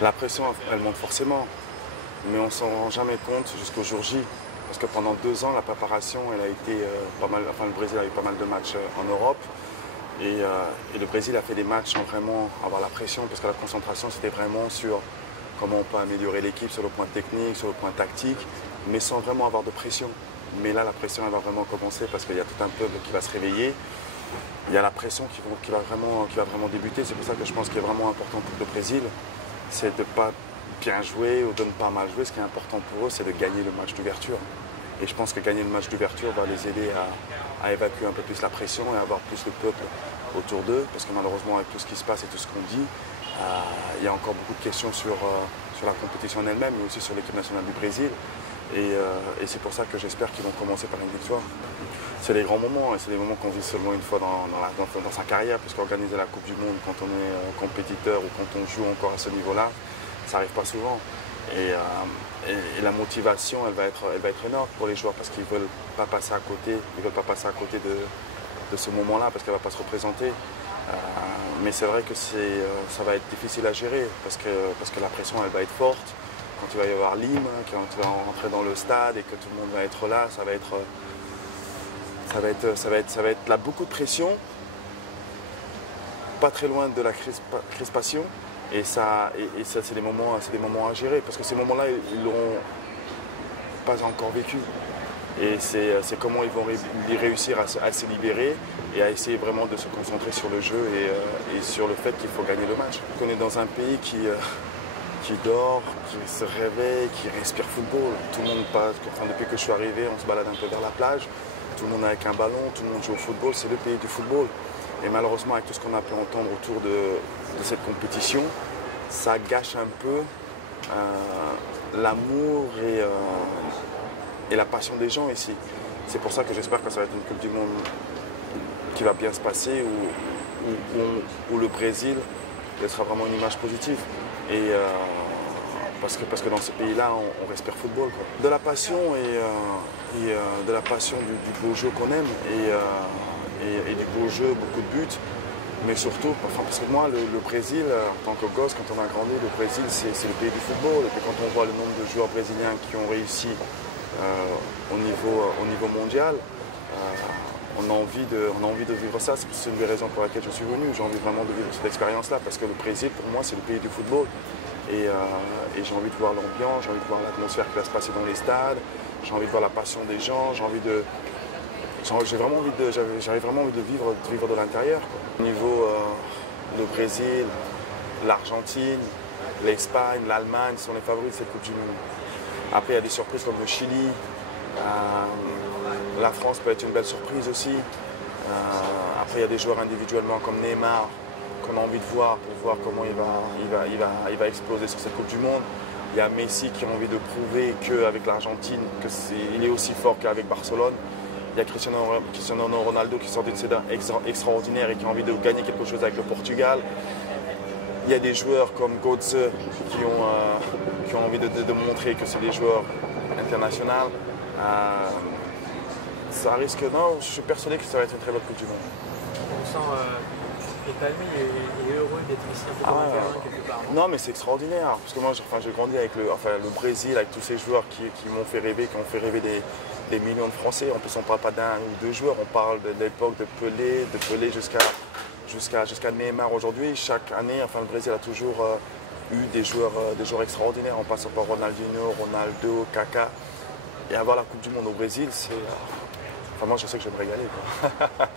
La pression, elle monte forcément, mais on ne s'en rend jamais compte jusqu'au jour J. Parce que pendant 2 ans, la préparation, elle a été pas mal. Enfin, le Brésil a eu pas mal de matchs en Europe. Et le Brésil a fait des matchs sans vraiment avoir la pression, parce que la concentration, c'était vraiment sur comment on peut améliorer l'équipe sur le point technique, sur le point tactique, mais sans vraiment avoir de pression. Mais là, la pression, elle va vraiment commencer parce qu'il y a tout un peuple qui va se réveiller. Il y a la pression qui va vraiment débuter. C'est pour ça que je pense qu'il est vraiment important pour le Brésil, c'est de ne pas bien jouer ou de ne pas mal jouer. Ce qui est important pour eux, c'est de gagner le match d'ouverture. Et je pense que gagner le match d'ouverture va les aider à évacuer un peu plus la pression et avoir plus de peuple autour d'eux. Parce que malheureusement, avec tout ce qui se passe et tout ce qu'on dit, il y a encore beaucoup de questions sur la compétition en elle-même, mais aussi sur l'équipe nationale du Brésil. Et c'est pour ça que j'espère qu'ils vont commencer par une victoire. C'est des grands moments, et c'est des moments qu'on vit seulement une fois dans sa carrière, puisqu'organiser la Coupe du Monde quand on est compétiteur ou quand on joue encore à ce niveau-là, ça n'arrive pas souvent. Et la motivation, elle va être énorme pour les joueurs, parce qu'ils ne veulent pas passer à côté, de ce moment-là, parce qu'elle ne va pas se représenter. Mais c'est vrai que ça va être difficile à gérer, parce que la pression, elle va être forte. Quand il va y avoir l'hymne, quand tu vas rentrer dans le stade et que tout le monde va être là, ça va être là, beaucoup de pression, pas très loin de la crispation. Et ça, c'est des moments à gérer, parce que ces moments-là, ils ne l'auront pas encore vécu. Et c'est comment ils vont réussir à se libérer et à essayer vraiment de se concentrer sur le jeu et sur le fait qu'il faut gagner le match. On est dans un pays qui dort, qui se réveille, qui respire football. Tout le monde passe, depuis que je suis arrivé, on se balade un peu vers la plage. Tout le monde avec un ballon, tout le monde joue au football, c'est le pays du football. Et malheureusement, avec tout ce qu'on a pu entendre autour de cette compétition, ça gâche un peu l'amour et la passion des gens ici. C'est pour ça que j'espère que ça va être une Coupe du Monde qui va bien se passer, où le Brésil laissera vraiment une image positive. Et parce que dans ce pays-là, on respire football, quoi. De la passion et de la passion du beau jeu qu'on aime et du beau jeu, beaucoup de buts. Mais surtout, parce que moi, le Brésil, en tant que gosse, quand on a grandi, le Brésil, c'est le pays du football. Et puis quand on voit le nombre de joueurs brésiliens qui ont réussi au niveau mondial, on a envie de vivre ça. C'est une des raisons pour laquelle je suis venu. J'ai envie vraiment de vivre cette expérience-là, parce que le Brésil, pour moi, c'est le pays du football. Et j'ai envie de voir l'ambiance, j'ai envie de voir l'atmosphère qui va se passer dans les stades, j'ai envie de voir la passion des gens, j'avais vraiment envie de vivre de l'intérieur. Au niveau le Brésil, l'Argentine, l'Espagne, l'Allemagne sont les favoris de cette Coupe du Monde. Après, il y a des surprises comme le Chili. La France peut être une belle surprise aussi. Après, il y a des joueurs individuellement comme Neymar qu'on a envie de voir pour voir comment il va exploser sur cette Coupe du Monde. Il y a Messi qui a envie de prouver qu'avec l'Argentine, il est aussi fort qu'avec Barcelone. Il y a Cristiano Ronaldo qui sort d'une saison extraordinaire et qui a envie de gagner quelque chose avec le Portugal. Il y a des joueurs comme Götze qui ont envie de montrer que c'est des joueurs internationaux. Non, je suis persuadé que ça va être une très bonne Coupe du Monde. On sent épanoui et heureux d'être ici un peu comme un gamin quelque part. Non, mais c'est extraordinaire. Parce que moi, j'ai grandi avec le Brésil, avec tous ces joueurs qui m'ont fait rêver, qui ont fait rêver des millions de Français. En plus, on ne parle pas d'un ou deux joueurs, on parle de l'époque de Pelé jusqu'à Neymar aujourd'hui. Chaque année, le Brésil a toujours eu des joueurs extraordinaires, en passant par Ronaldinho, Ronaldo, Kaká. Et avoir la Coupe du Monde au Brésil, moi, je sais que je vais me régaler, quoi.